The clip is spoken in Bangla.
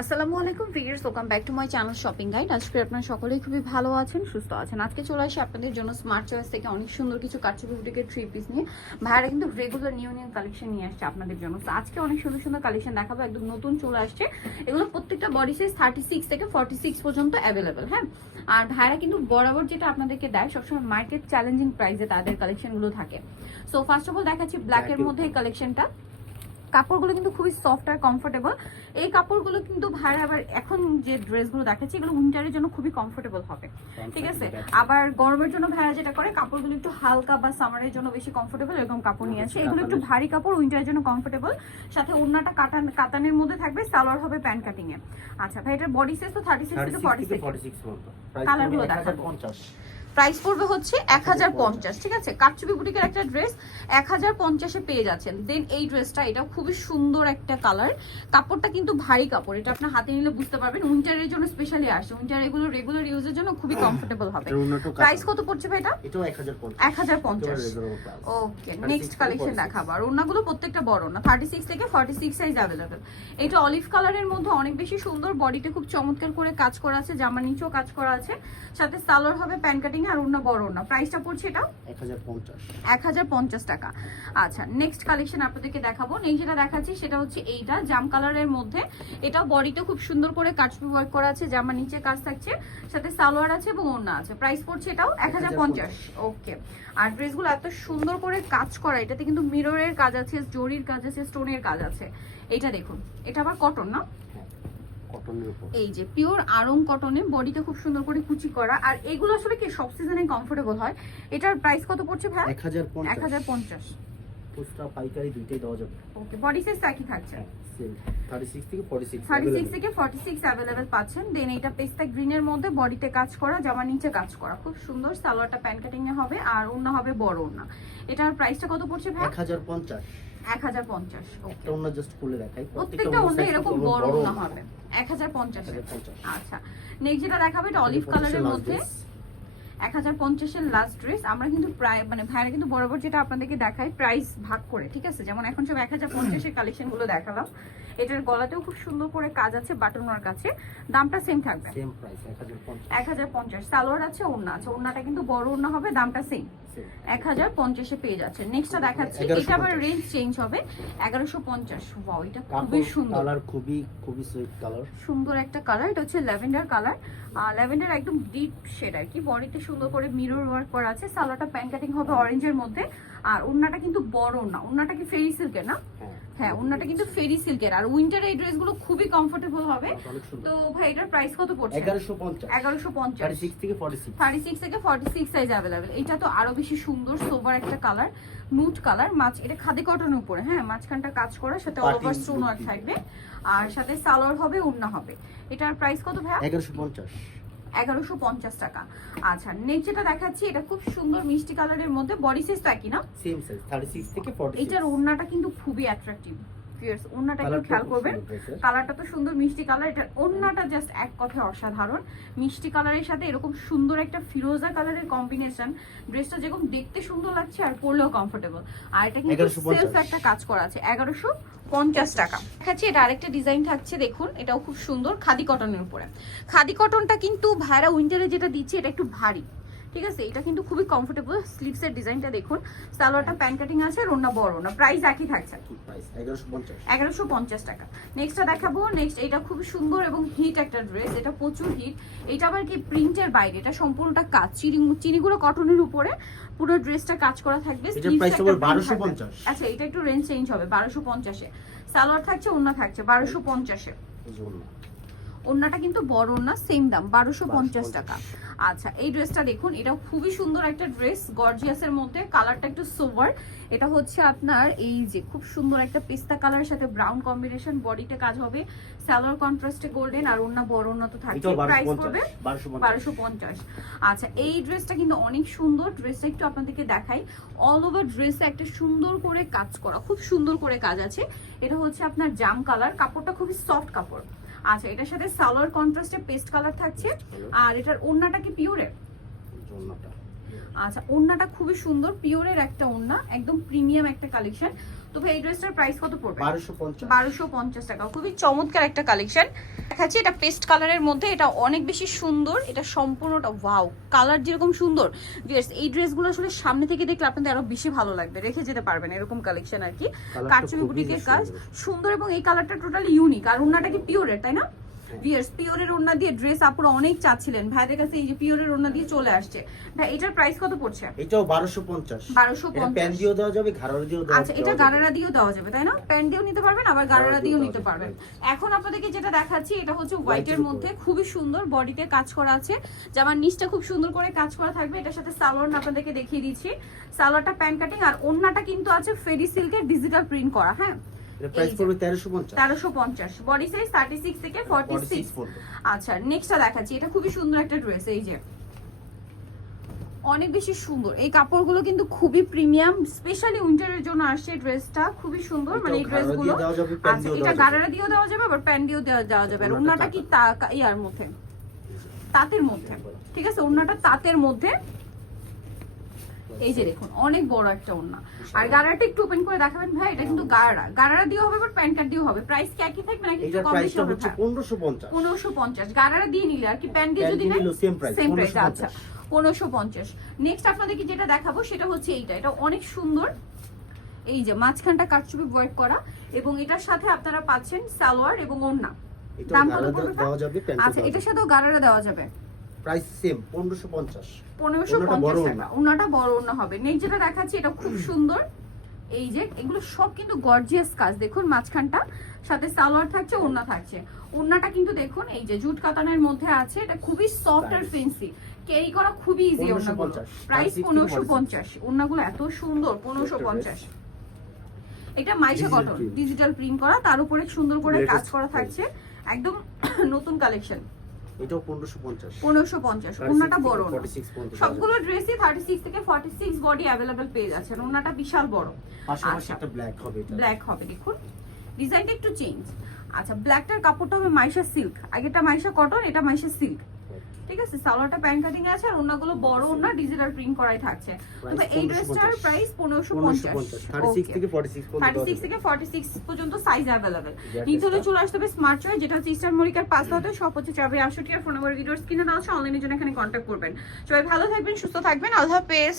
আসসালামু আলাইকুম viewers, welcome back to my channel shopping guide. আজকে আপনারা সকলেই খুবই ভালো আছেন, সুস্থ আছেন। আজকে চলে আসি আপনাদের জন্য স্মার্ট চয়েস থেকে অনেক সুন্দর কিছু কারচুপি বুটিকের থ্রি পিস নিয়ে। ভাইরা কিন্তু রেগুলার নিউ কালেকশন নিয়ে আসছে আপনাদের জন্য। তো আজকে অনেক সুন্দর সুন্দর কালেকশন দেখাবো, একদম নতুন চলে আসছে। এগুলো প্রত্যেকটা বডি সাইজ 36 থেকে 46 পর্যন্ত অ্যাভেলেবেল। হ্যাঁ, আর ভাইরা কিন্তু বরাবর যেটা আপনাদেরকে দেয় সবসময় মার্কেট চ্যালেঞ্জিং প্রাইসে তাদের কালেকশনগুলো থাকে। সো ফার্স্ট অফ অল দেখাচ্ছি ব্ল্যাকের মধ্যে এই কালেকশনটা। কাপড়গুলো কিন্তু খুবই সফট আর কমফোর্টেবল। এই কাপড়গুলো কিন্তু ভাইরা আবার এখন যে ড্রেসগুলো দেখাচ্ছি এগুলো উইন্টারের জন্য খুবই কমফোর্টেবল হবে, ঠিক আছে। আবার গরমের জন্য ভাইরা যেটা করে কাপড়গুলো একটু হালকা বা সামারের জন্য বেশি কমফোর্টেবল এরকম কাপড় নিয়ে আসে। এগুলো একটু ভারী কাপড়, উইন্টারের জন্য কমফোর্টেবল। সাথে ওড়নাটা কাতানের মধ্যে থাকবে, সালোয়ার হবে প্যান্ট কাটিং এ। আচ্ছা ভাই, এটার বডি সাইজ তো 36 থেকে 46 পর্যন্ত। কালারগুলো দেখাবো। প্রাইস পড়বে হচ্ছে 1050, ঠিক আছে। কারচুপি বুটিকের একটা ড্রেস 1050-এ পেয়ে যাচ্ছেন। দেন এই ড্রেসটা, এটা খুবই সুন্দর একটা কালার। কাপড়টা কিন্তু ভারী কাপড়, এটা আপনার হাতে নিলে বুঝতে পারবেন। উইন্টারের জন্য স্পেশালি আসছে, উইন্টার এগুলো রেগুলার ইউজের জন্য খুবই কমফোর্টেবল হবে। প্রাইস কত পড়ছে ভাই এটা? এটাও 1050। ওকে, নেক্সট কালেকশন দেখাবো। আর ওড়নাগুলো প্রত্যেকটা বড় না, 36 থেকে 46 সাইজ अवेलेबल। এটা অলিভ কালারের মধ্যে অনেক বেশি সুন্দর, বডিতে খুব চমৎকার করে কাজ করা আছে, জামা নিচেও কাজ করা আছে, সাথে সালোয়ার হবে প্যান্ট কাটিং আর ওড়না বড় ওড়না। প্রাইসটা পড়ছে এটা 1050 টাকা। আচ্ছা, নেক্সট কালেকশন আপনাদেরকে দেখাবো। নেই যেটা দেখাচ্ছি সেটা হচ্ছে এইটা জাম কালারের মধ্যে। এটাও বডিতে খুব সুন্দর করে কাটচুপি ওয়ার্ক করা আছে, জামা নিচে কাজ থাকছে, সাথে সালোয়ার আছে এবং ওড়না আছে। প্রাইস পড়ছে এটাও 1050। ওকে, আর ড্রেসগুলো এত সুন্দর করে কাজ করা, এটাতে কিন্তু মিররের কাজ আছে, জরির কাজ আছে, স্টোনের কাজ আছে। এটা দেখুন, এটা আবার কটন না, এই যে পিওর আরং কটনে, বডিটা খুব সুন্দর করে কুচি করা। আর এগুলো আসলে কি সব সিজনে কমফোর্টেবল হয়। এটার প্রাইস কত পড়ছে ভাই? 1050। খুচরা পাইকারি দুইটাই দেওয়া যাবে। ওকে, বডি সাইজ একই থাকছে, 36 থেকে 46 अवेलेबल পাচ্ছেন। দেন এটা পেস্তা গ্রিনের মধ্যে, বডিতে কাজ করা, জামা নিচে কাজ করা, খুব সুন্দর। সালোয়ারটা প্যান্ট কাটিং এ হবে আর ওড়না হবে বড় ওড়না। এটার প্রাইসটা কত পড়ছে ভাই? 1050। 1050। ওকে, ওড়না জাস্ট খুলে দেখাই, প্রত্যেকটা ওড়না এরকম বড় ওড়না হবে 1050। আচ্ছা, নেক্সট যেটা দেখাবে এটা অলিভ কালারের মধ্যে 1050 এর লাস্ট ড্রেস। আমরা কিন্তু প্রায় মানে ভাইরা কিন্তু বরাবর যেটা আপনাদেরকে দেখাই প্রাইস ভাগ করে, ঠিক আছে। যেমন এখন সব 1050 এর কালেকশন গুলো দেখালাম। এটার গলাতেও খুব সুন্দর করে কাজ আছে, বাটন ওয়ার্ক আছে। দামটা সেম থাকবে, সেম প্রাইস 1050। সালোয়ার আছে, ওড়না আছে, ওড়নাটা কিন্তু বড় ওড়না হবে, দামটা সেম 1050 এ পেয়ে যাচ্ছে। নেক্সটটা দেখাচ্ছি, এটা আবার রেঞ্জ চেঞ্জ হবে 1150। ওয়াও, এটা খুবই সুন্দর কালার, খুবই সুইট কালার, সুন্দর একটা কালার। এটা হচ্ছে ল্যাভেন্ডার কালার, ল্যাভেন্ডার একদম ডিপ শেড আর কি। বডিতে সুন্দর করে মিরর ওয়ার্ক করা আছে, সালোয়ারটা প্যান্ট কাটিং হবে অরেঞ্জের মধ্যে। আর ওড়নাটা কিন্তু বড় ওড়না, ওড়নাটা কি ফেরি সিল্কের না? হ্যাঁ, ওড়নাটা কিন্তু ফেরি সিল্কের। আর উইন্টার এই ড্রেসগুলো খুবই কমফোর্টেবল হবে। তো ভাই এটার প্রাইস কত পড়ছে? 1150। 36 থেকে 46 সাইজ अवेलेबल। এটা তো আরো বেশি সুন্দর, সোবার একটা কালার, নুট কালার, মাছ। এটা খাদি কটনের উপরে, হ্যাঁ, মাঝখানটা কাজ করা, সাথে অল ওভার স্টোন ওয়ার্ক থাকবে, আর সাথে সালোয়ার হবে, ওড়না হবে। এটার প্রাইস কত ভাই? 1150 টাকা। আচ্ছা, নেক্সট যেটা দেখাচ্ছি এটা খুব সুন্দর মিষ্টি কালারের মধ্যে, বডি সাইজ তো একই না? সেম সাইজ 36 থেকে 46। এটার ওড়নাটা কিন্তু খুবই অ্যাট্রাকটিভ। ভিউয়ার্স, ওড়নাটা একটু খেয়াল করবেন, কালারটা তো সুন্দর মিষ্টি কালার। এটার ওড়নাটা জাস্ট এক কথায় অসাধারণ। মিষ্টি কালারের সাথে এরকম সুন্দর একটা ফিরোজা কালারের কম্বিনেশন। ড্রেসটা যেরকম দেখতে সুন্দর লাগছে আর পরলেও কমফোর্টেবল। আর এটা কিন্তু সেলফ একটা কাজ করা আছে, 1150 টাকা। দেখাচ্ছি এটা আরেকটা ডিজাইন থাকছে, দেখুন এটাও খুব সুন্দর, খাদি কটনের উপরে। খাদি কটনটা কিন্তু ভাইরা উইন্টারে যেটা দিচ্ছে এটা একটু ভারী, ঠিক আছে। এটা কিন্তু খুবই কমফোর্টেবল। স্লিভস এর ডিজাইনটা দেখুন, সালোয়ারটা প্যান্ট কাটিং আছে, আর ওড়না বড় না। প্রাইস একই থাকছে, 1150 টাকা। নেক্সটটা দেখাবো। নেক্সট এটা খুব সুন্দর এবং হিট একটা ড্রেস, এটা প্রচুর হিট। এটা আবার কি প্রিন্টের বাইরে, এটা সম্পূর্ণটা কাজ, চিনিগুলো কটনের উপরে পুরো ড্রেসটা কাজ করা থাকবে। আচ্ছা, এটা একটু রেঞ্জ চেঞ্জ হবে, 1250 এ সালোয়ার থাকছে, ওড়না থাকছে 1250 এ। ওড়নাটা কিন্তু বড় ওড়না, সেম দাম 1250 টাকা। আচ্ছা, এই ড্রেসটা দেখুন, এটা খুবই সুন্দর একটা ড্রেস, গর্জিয়াসের মধ্যে। কালারটা একটু সোভার। এটা হচ্ছে আপনার এই যে খুব সুন্দর একটা পেস্তা কালারের সাথে ব্রাউন কম্বিনেশন, বডিতে কাজ হবে, সালোয়ার কন্ট্রাস্টে গোল্ডেন, আর ওড়না বড় ওড়না তো থাকছে। প্রাইস পড়বে 1250। আচ্ছা, এই ড্রেসটা কিন্তু অনেক সুন্দর। ড্রেসটা একটু আপনাদেরকে দেখাই। অল ওভার ড্রেসে একটা সুন্দর করে কাজ করা, খুব সুন্দর করে কাজ আছে। এটা হচ্ছে আপনার জাম কালার, কাপড়টা খুবই সফট কাপড়। আচ্ছা, এটার সাথে সালোয়ার কন্ট্রাস্টে পেস্ট কালার থাকছে। আর এটার ওড়নাটা কি পিওরের? আচ্ছা, ওড়নাটা খুবই সুন্দর, পিওরের একটা ওড়না, একদম প্রিমিয়াম একটা কালেকশন। তো ভাই এই ড্রেসটার প্রাইস কত পড়বে? 1250 টাকা। খুবই চমৎকার একটা কালেকশন। দেখাচ্ছি এটা পেস্ট কালারের মধ্যে, এটা অনেক বেশি সুন্দর, এটা সম্পূর্ণটা ওয়াও, কালার যেরকম সুন্দর ভিউয়ার্স, এই ড্রেসগুলো আসলে সামনে থেকে দেখলে আপনাদের আরো বেশি ভালো লাগবে, রেখে যেতে পারবেন এরকম কালেকশন আর কি। কারচুপি বুটিকের কাজ সুন্দর, এবং এই কালারটা টোটালি ইউনিক। আর ওন্নাটা কি পিওরের, তাই না ভিউয়ার্স? পিওরের ওন্না দিয়ে ড্রেস আপুরা অনেক চাচ্ছিলেন, ভাইদের কাছে এই যে পিওরের ওন্না দিয়ে চলে আসছে। ভাই এটার প্রাইস কত পড়ছে? এটাও 1250। 1250 প্যান দিয়েও দেওয়া যাবে, ঘাড়ারা দিয়েও দেওয়া আচ্ছা, এটা গারারা দিয়েও দেওয়া যাবে তাই না? প্যান্ট দিয়েও নিতে পারবেন, আবার গারারা দিয়েও নিতে পারবেন। এখন আপনাদেরকে যেটা দেখাচ্ছি এটা হচ্ছে হোয়াইটের মধ্যে, খুবই সুন্দর, বডিতে কাজ করা আছে, জামার নিচটা খুব সুন্দর করে কাজ করা থাকবে। এটার সাথে সালোয়ার আপনাদেরকে দেখিয়ে দিচ্ছি, সালোয়ারটা প্যান্ট কাটিং, আর ওন্নাটা কিন্তু আছে ফেরি সিল্কের ডিজিটাল প্রিন্ট করা। হ্যাঁ, এটা প্রাইস পড়বে 1350। 1350, বডি সাইজ 36 থেকে 46। আচ্ছা, নেক্সটটা দেখাচ্ছি, এটা খুবই সুন্দর একটা ড্রেস, এই যে অনেক বেশি সুন্দর, এই কাপড়গুলো কিন্তু খুবই প্রিমিয়াম, স্পেশালি উইন্টারের জন্য আসছে ড্রেসটা, খুবই সুন্দর। মানে এই ড্রেসগুলো আচ্ছা, এটা গারারা দিয়েও দেওয়া যাবে, আবার প্যান্ট দিয়েও দেওয়া যাবে। আর ওন্নাটা কি ইয়ার মধ্যে, তাঁতের মধ্যে, ঠিক আছে, ওন্নাটা তাঁতের মধ্যে। এই যে দেখুন অনেক বড় একটা ওন্না, আর গারারাটা একটু ওপেন করে দেখাবেন ভাই। এটা কিন্তু গারারা দিয়েও হবে, আবার প্যান্ট কাট দিয়েও হবে। প্রাইস কি একই থাকবে নাকি একটু কম বেশি হবে? 1550। 1550 গারারা দিয়ে নিলে, আর কি প্যান্ট দিয়ে যদি নেন সেম প্রাইস। আচ্ছা 1550। নেক্সট আপনাদেরকে যেটা দেখাবো সেটা হচ্ছে এইটা, এটা অনেক সুন্দর, এই যে মাঝখানটা কাটচুপি ওয়ার্ক করা, এবং এটার সাথে আপনারা পাচ্ছেন সালোয়ার এবং ওড়না। দাম কত পড়বে? দেওয়া যাবে, প্যান্ট আচ্ছা, এটার সাথেও গারারা দেওয়া যাবে, প্রাইস সেম 1550। 1550 টাকা। ওড়নাটা বড় ওড়না হবে। নেক্সট যেটা দেখাচ্ছি এটা খুব সুন্দর, এই যে এগুলো সব কিন্তু গর্জিয়াস কাজ, দেখুন মাঝখানটা, সাথে সালোয়ার থাকছে, ওড়না থাকছে। ওড়নাটা কিন্তু দেখুন এই যে জুট কাতানের মধ্যে আছে, এটা খুবই সফট আর ফেন্সি, ক্যারি করা খুবই ইজি। ওড়নাগুলো প্রাইস 1550, ওড়নাগুলো এত সুন্দর, 1550। এটা মাইশা কটন ডিজিটাল প্রিন্ট করা, তার উপরে সুন্দর করে কাজ করা থাকছে, একদম নতুন কালেকশন। এটাও 1550। 1550, ওড়নাটা বড় না। 46 পর্যন্ত সবগুলো ড্রেসই 36 থেকে 46 বডি अवेलेबल পেয়ে যাচ্ছেন। ওড়নাটা বিশাল বড়, পাশাপাশি একটা ব্ল্যাক হবে, এটা ব্ল্যাক হবে, দেখুন ডিজাইনটা একটু চেঞ্জ। আচ্ছা, ব্ল্যাকটার কাপড়টা হবে মাইশা সিল্ক, আগেটা মাইশা কটন, এটা মাইশা সিল্ক, ঠিক আছে। সালোয়ারটা প্যান্ট কাটিং আছে, আর ওড়নাগুলো বড় ওড়না, ডিজিটাল প্রিন্ট করাই থাকছে। তবে এই ড্রেসটার প্রাইস 1550। 36 থেকে 46 পর্যন্ত 36 থেকে 46 পর্যন্ত সাইজ अवेलेबल। নিতে হলে চলে আসতে হবে স্মার্ট চয়েস, যেটা হচ্ছে ইস্টার্ন মরিকার পাঁচ হতে সব হচ্ছে 468 আর ফোন নাম্বার ভিডিওস কিনে দেওয়া আছে, অনলাইনের জন্য এখানে কন্ট্যাক্ট করবেন। সবাই ভালো থাকবেন, সুস্থ থাকবেন, আল্লাহ হাফেজ।